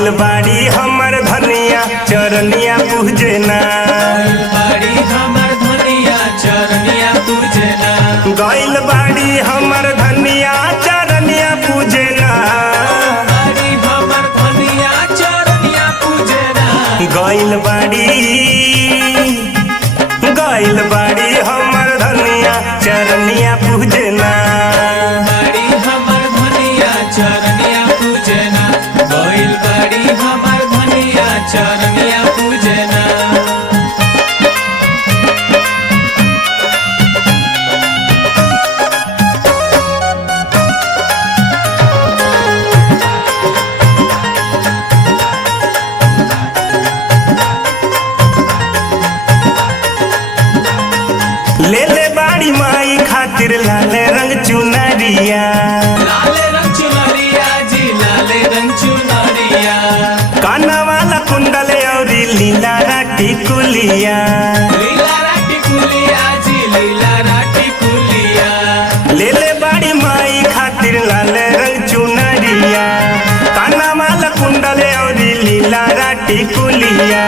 गइल बाड़ी हमर धनिया चरनिया पूजना। बाड़ी हमर धनिया चरनिया पूजना। गइल बाड़ी हमर धनिया चरनिया पूजना। बाड़ी हमर धनिया चरनिया पूजना। गइल बाड़ी हमर धनिया चरनिया पूजना। बाड़ी हमर धनिया चरनिया पूजना। गइल बाड़ी हमर धनिया चरनिया पूजना। ले ले बाड़ी माई खातिर लाल रंग चुनरिया। लाल रंग चुनरिया जी लाल रंग चुनरिया। काना वाला कुंडल और लीला राटी कुलिया। लीला राटी कुलिया जी लीला राटी कुलिया। ले ले बाड़ी माई खातिर लाल रंग चुनरिया। काना वाला कुंडल और लीला राटी कुलिया।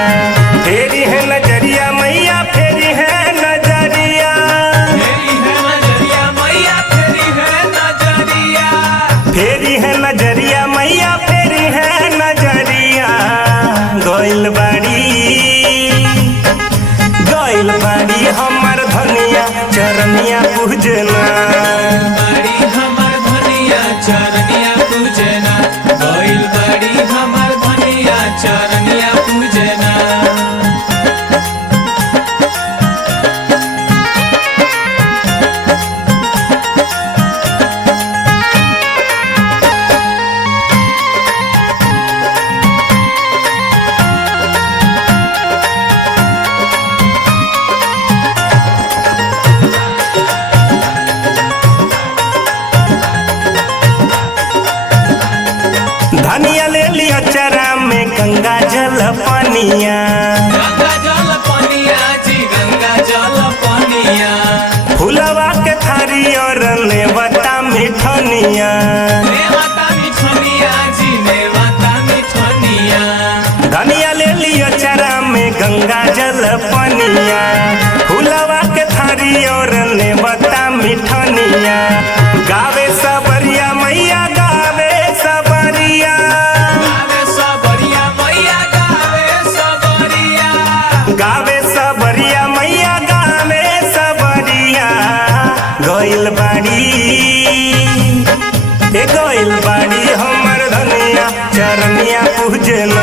फेरी है नजरिया मैया फेरी है नजरिया। फेरी है नजरिया मैया फेरी है नजरिया। फेरी है नजरिया मैया फेरी है नजरिया। गइल बाड़ी हमर धनिया चरनिया पूजना। बाड़ी हमर धनिया चरनिया पूजना। गइल बाड़ी हमर धनिया चरनिया पूजना। धनिया ले लिया चरा में गंगा जल पनिया। गंगा जल पनिया जी गंगा जल पनिया। फुलवा के थारी और नेवता मिठनिया। नेवता मिठनिया जी नेवता मिठनिया। धनिया ले लिया चरा में गंगा जल पनिया। फुलवा के थारी और नेवता मिठनिया। गावे सबरिया मैया गावे सबरिया। गावे सबरिया मैया गावे सबरिया। गावे सबरिया मैया गावे सबरिया। गइल बाड़ी हमर धनिया चरनिया पूजना।